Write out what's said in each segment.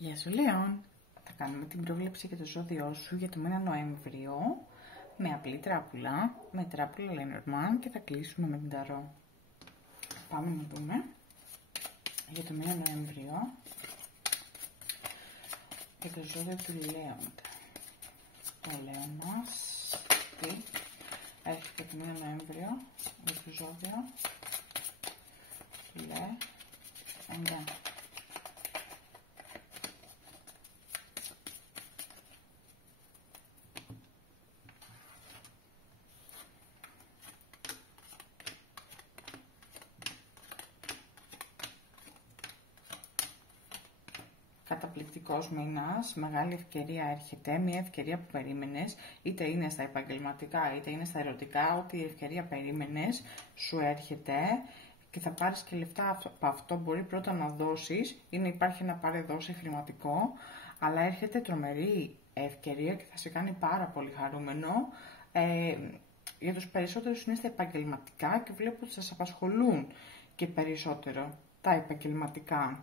Γεια σου Λέων! Θα κάνουμε την πρόβλεψη για το ζώδιό σου για το μήνα Νοέμβριο με απλή τράπουλα, με τράπουλα Lenormand και θα κλείσουμε με την ταρό. Πάμε να δούμε για το μήνα Νοέμβριο για το ζώδιο του Λέων. Το Λέων μας τι έχει για το μήνα Νοέμβριο για το ζώδιο του Λέων. Καταπληκτικός μήνας, μεγάλη ευκαιρία έρχεται, μια ευκαιρία που περίμενες, είτε είναι στα επαγγελματικά είτε είναι στα ερωτικά, ό,τι ευκαιρία περίμενες σου έρχεται και θα πάρεις και λεφτά από αυτό. Μπορεί πρώτα να δώσεις ή να υπάρχει ένα πάρε δώσε χρηματικό, αλλά έρχεται τρομερή ευκαιρία και θα σε κάνει πάρα πολύ χαρούμενο. Για τους περισσότερους είναι στα επαγγελματικά και βλέπω ότι σας απασχολούν και περισσότερο τα επαγγελματικά.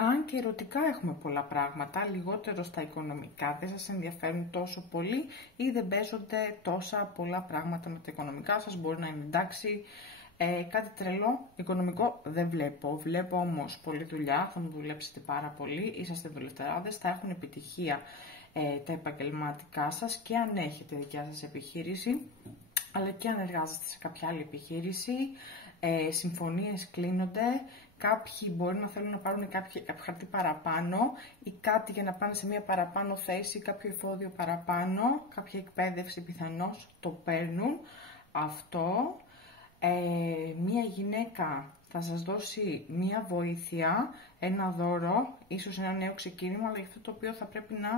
Αν και ερωτικά έχουμε πολλά πράγματα, λιγότερο στα οικονομικά, δεν σας ενδιαφέρουν τόσο πολύ ή δεν παίζονται τόσα πολλά πράγματα με τα οικονομικά σας, μπορεί να είναι εντάξει. Κάτι τρελό οικονομικό δεν βλέπω, βλέπω όμως πολλή δουλειά, θα μου δουλέψετε πάρα πολύ, είσαστε δουλευταράδες, θα έχουν επιτυχία τα επαγγελματικά σας και αν έχετε δικιά σας επιχείρηση, αλλά και αν εργάζεστε σε κάποια άλλη επιχείρηση, συμφωνίες κλείνονται. Κάποιοι μπορεί να θέλουν να πάρουν κάποιο χαρτί παραπάνω ή κάτι για να πάνε σε μια παραπάνω θέση, κάποιο εφόδιο παραπάνω, κάποια εκπαίδευση πιθανώς το παίρνουν αυτό. Μια γυναίκα θα σας δώσει μια βοήθεια, ένα δώρο, ίσως ένα νέο ξεκίνημα, αλλά για αυτό το οποίο θα πρέπει να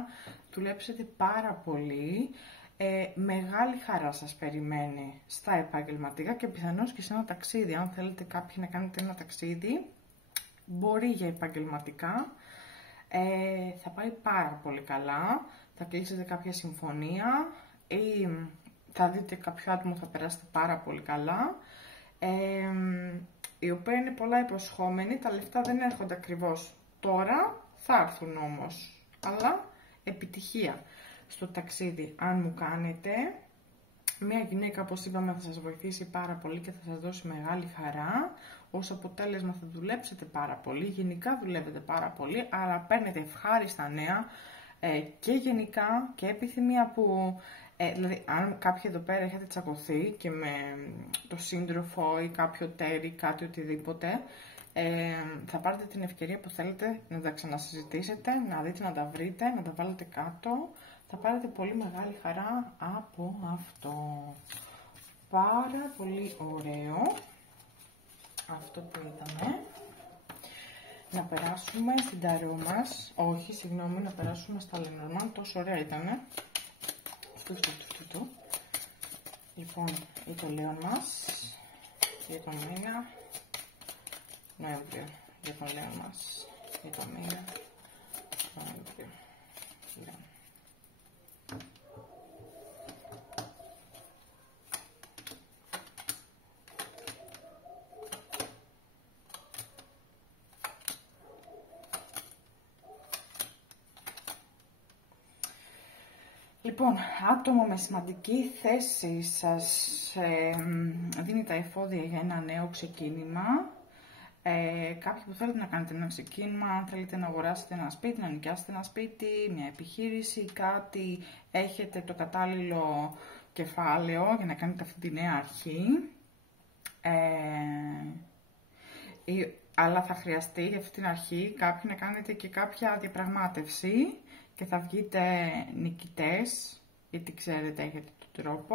δουλέψετε πάρα πολύ. Μεγάλη χαρά σας περιμένει στα επαγγελματικά και πιθανώς και σε ένα ταξίδι. Αν θέλετε κάποιοι να κάνετε ένα ταξίδι, μπορεί για επαγγελματικά, θα πάει πάρα πολύ καλά, θα κλείσετε κάποια συμφωνία ή θα δείτε κάποιο άτομο, θα περάσετε πάρα πολύ καλά, η οποία είναι πολλά υποσχόμενη, τα λεφτά δεν έρχονται ακριβώς τώρα, θα έρθουν όμως, αλλά επιτυχία στο ταξίδι. Αν μου κάνετε, μια γυναίκα όπως είπαμε θα σας βοηθήσει πάρα πολύ και θα σας δώσει μεγάλη χαρά. Ως αποτέλεσμα θα δουλέψετε πάρα πολύ, γενικά δουλεύετε πάρα πολύ, αλλά παίρνετε ευχάριστα νέα και γενικά και επιθυμία που, δηλαδή αν κάποιοι εδώ πέρα έχετε τσακωθεί και με το σύντροφο ή κάποιο τέρι, κάτι οτιδήποτε, θα πάρετε την ευκαιρία που θέλετε να τα ξανασυζητήσετε, να δείτε να τα βρείτε, να τα βάλετε κάτω. Θα πάρετε πολύ μεγάλη χαρά από αυτό. Πάρα πολύ ωραίο αυτό που είδαμε. Να περάσουμε στην ταρό μας. Όχι, συγγνώμη, να περάσουμε στα Lenormand. Τόσο ωραία ήτανε. Λοιπόν, ή το Λέων μας για το μήνα Νοέμβριο. Για το Λέων μας για το μήνα Νοέμβριο. Λοιπόν, άτομο με σημαντική θέση σας δίνει τα εφόδια για ένα νέο ξεκίνημα. Κάποιοι που θέλετε να κάνετε ένα ξεκίνημα, αν θέλετε να αγοράσετε ένα σπίτι, να νοικιάσετε ένα σπίτι, μια επιχείρηση, κάτι, έχετε το κατάλληλο κεφάλαιο για να κάνετε αυτή τη νέα αρχή. Αλλά θα χρειαστεί για αυτή την αρχή κάποιοι να κάνετε και κάποια διαπραγμάτευση και θα βγείτε νικητές, γιατί ξέρετε έχετε τον τρόπο.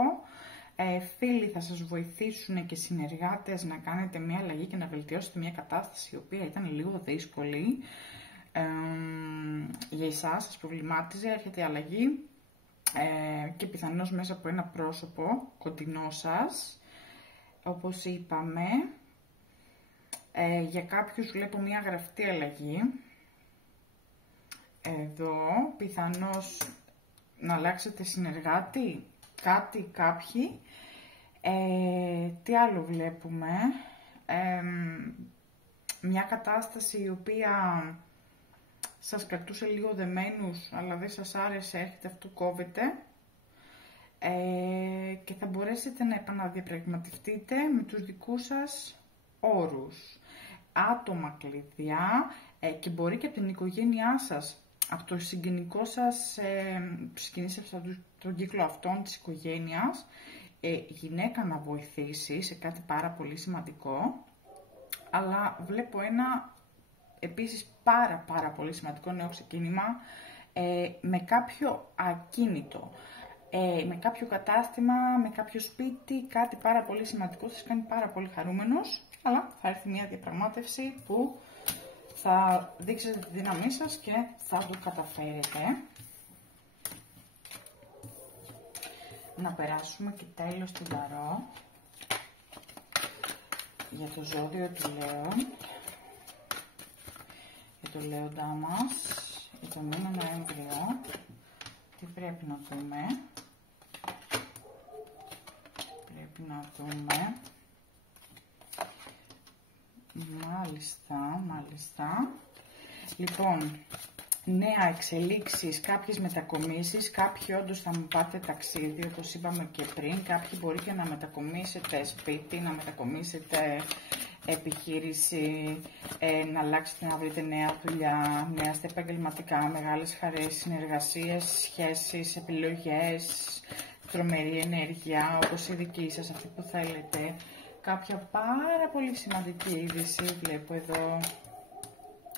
Φίλοι θα σας βοηθήσουν και συνεργάτες να κάνετε μια αλλαγή και να βελτιώσετε μια κατάσταση η οποία ήταν λίγο δύσκολη. Για εσάς σας προβλημάτιζε, έρχεται η αλλαγή και πιθανώς μέσα από ένα πρόσωπο κοντινό σας, όπως είπαμε. Για κάποιους βλέπω μια γραφτή αλλαγή. Εδώ πιθανώς να αλλάξετε συνεργάτη, κάτι, κάποιοι. Τι άλλο βλέπουμε. Μια κατάσταση η οποία σας κρατούσε λίγο δεμένους, αλλά δεν σας άρεσε, έρχεται αυτό, κόβεται. Και θα μπορέσετε να επαναδιαπραγματευτείτε με τους δικούς σας όρους. Άτομα κλειδιά και μπορεί και από την οικογένειά σας, από το συγγενικό σας, τον κύκλο αυτών της οικογένειας, γυναίκα να βοηθήσει σε κάτι πάρα πολύ σημαντικό, αλλά βλέπω ένα επίσης πάρα πολύ σημαντικό νέο ξεκίνημα με κάποιο ακίνητο, με κάποιο κατάστημα, με κάποιο σπίτι, κάτι πάρα πολύ σημαντικό, θα σας κάνει πάρα πολύ χαρούμενος, αλλά θα έρθει μια διαπραγμάτευση που θα δείξετε τη δύναμή σας και θα το καταφέρετε. Να περάσουμε και τέλος στην ταρό για το ζώδιο του Λέων, για το Λέοντά μας, για το μήνα Νοέμβριο. Τι πρέπει να δούμε? Πρέπει να δούμε. Μάλιστα. Λοιπόν, νέα εξελίξεις, κάποιες μετακομίσεις, κάποιοι όντως θα μου πάτε ταξίδι, όπως είπαμε και πριν, κάποιοι μπορεί και να μετακομίσετε σπίτι, να μετακομίσετε επιχείρηση, να αλλάξετε, να βρείτε νέα δουλειά, νέα στα επαγγελματικά, μεγάλες χαρές, συνεργασίες, σχέσεις, επιλογές, τρομερή ενέργεια, όπως η δική σας, αυτή που θέλετε. Κάποια πάρα πολύ σημαντική είδηση, βλέπω εδώ,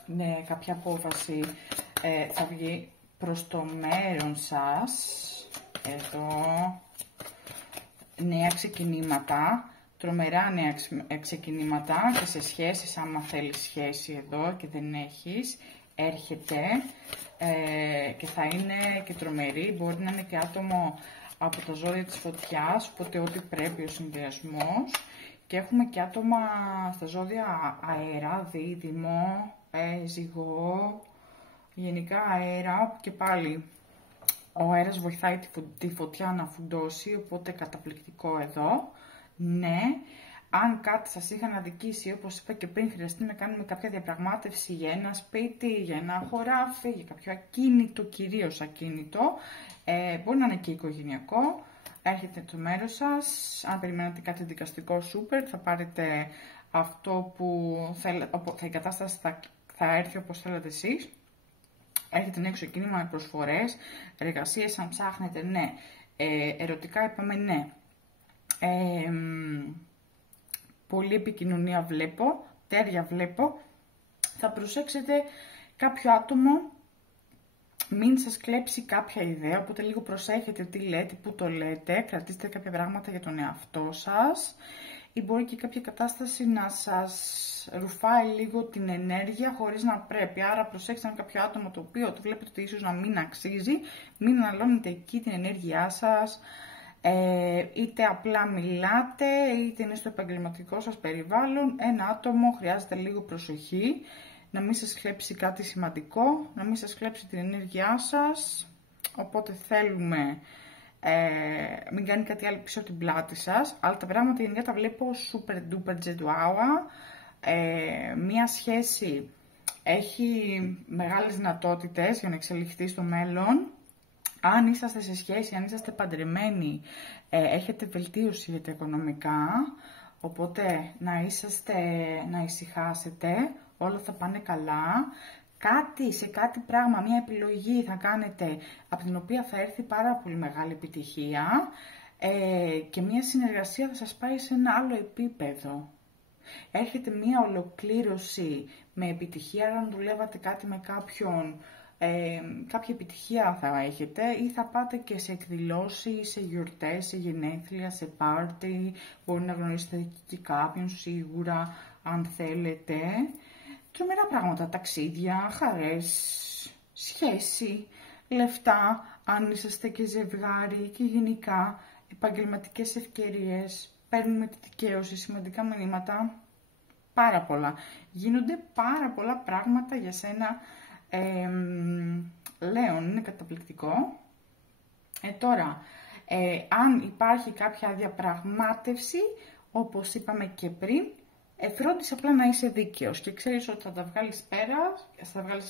ναι, κάποια απόφαση θα βγει προς το μέρον σας, εδώ, νέα ξεκινήματα, τρομερά νέα ξεκινήματα και σε σχέσεις, άμα θέλεις σχέση εδώ και δεν έχεις, έρχεται και θα είναι και τρομερή, μπορεί να είναι και άτομο από το ζώδιο της φωτιάς, οπότε ό,τι πρέπει ο συνδυασμός. Και έχουμε και άτομα στα ζώδια αέρα, δίδυμο, ζυγό, γενικά αέρα, και πάλι ο αέρας βοηθάει τη φωτιά να φουντώσει, οπότε καταπληκτικό εδώ. Ναι, αν κάτι σας είχαν αδικήσει, όπως είπα και πριν, χρειαστεί να κάνουμε κάποια διαπραγμάτευση για ένα σπίτι, για ένα χωράφι, για κάποιο ακίνητο, κυρίως ακίνητο, μπορεί να είναι και οικογενειακό, έρχεται το μέρος σας. Αν περιμένετε κάτι δικαστικό, σούπερ, θα πάρετε αυτό που θέλετε, η κατάσταση θα έρθει όπως θέλετε εσείς. Έρχεται νέο ξεκίνημα με προσφορές, εργασίες, αν ψάχνετε, ναι. Ερωτικά είπαμε ναι. Πολλή επικοινωνία βλέπω, τέρια βλέπω. Θα προσέξετε κάποιο άτομο, μην σας κλέψει κάποια ιδέα, οπότε λίγο προσέχετε τι λέτε, πού το λέτε, κρατήστε κάποια πράγματα για τον εαυτό σας, ή μπορεί και κάποια κατάσταση να σας ρουφάει λίγο την ενέργεια χωρίς να πρέπει. Άρα προσέξτε αν κάποιο άτομο το οποίο το βλέπετε ότι ίσως να μην αξίζει, μην αναλώνετε εκεί την ενέργειά σας, είτε απλά μιλάτε, είτε είναι στο επαγγελματικό σας περιβάλλον. Ένα άτομο χρειάζεται λίγο προσοχή, να μην σας κλέψει κάτι σημαντικό, να μην σας κλέψει την ενέργειά σας, οπότε θέλουμε μην κάνει κάτι άλλο πίσω από την πλάτη σας, αλλά τα πράγματα γενικά τα βλέπω super duper jet wow. Μία σχέση έχει μεγάλες δυνατότητες για να εξελιχθεί στο μέλλον. Αν είσαστε σε σχέση, αν είσαστε παντρεμένοι, έχετε βελτίωση για τα οικονομικά, οπότε να ησυχάσετε, όλα θα πάνε καλά. Σε κάτι πράγμα, μια επιλογή θα κάνετε, από την οποία θα έρθει πάρα πολύ μεγάλη επιτυχία και μια συνεργασία θα σας πάει σε ένα άλλο επίπεδο. Έρχεται μια ολοκλήρωση με επιτυχία, αν δουλεύατε κάτι με κάποιον, κάποια επιτυχία θα έχετε, ή θα πάτε και σε εκδηλώσεις, σε γιορτές, σε γενέθλια, σε πάρτι, μπορεί να γνωρίσετε και κάποιον σίγουρα αν θέλετε. Τρομερά πράγματα, ταξίδια, χαρές, σχέση, λεφτά, αν είσαστε και ζευγάρι και γενικά επαγγελματικές ευκαιρίες, παίρνουμε τη δικαίωση, σημαντικά μηνύματα, πάρα πολλά. Γίνονται πάρα πολλά πράγματα για σένα, Λέων, είναι καταπληκτικό. Τώρα, αν υπάρχει κάποια διαπραγμάτευση, όπως είπαμε και πριν, φρόντισε απλά να είσαι δίκαιος και ξέρεις ότι θα τα βγάλεις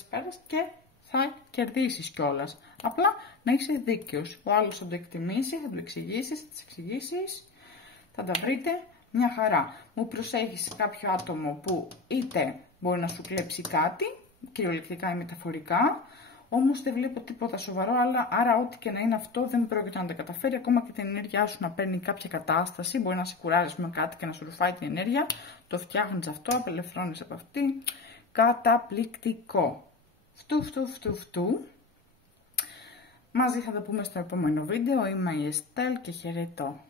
πέρας και θα κερδίσεις κιόλας. Απλά να είσαι δίκαιος. Ο άλλος θα το εκτιμήσει, θα του εξηγήσεις, θα τις εξηγήσεις, θα τα βρείτε μια χαρά. Μου προσέχεις κάποιο άτομο που είτε μπορεί να σου κλέψει κάτι, κυριολεκτικά ή μεταφορικά, όμως δεν βλέπω τίποτα σοβαρό, άρα ό,τι και να είναι αυτό δεν πρόκειται να τα καταφέρει. Ακόμα και την ενέργειά σου να παίρνει κάποια κατάσταση, μπορεί να σε κουράζει με κάτι και να σου ρουφάει την ενέργεια, το φτιάχνεις αυτό, απελευθερώνεις από αυτή. Καταπληκτικό. Φτου. Μαζί θα τα πούμε στο επόμενο βίντεο. Είμαι η Εστέλ και χαιρετώ.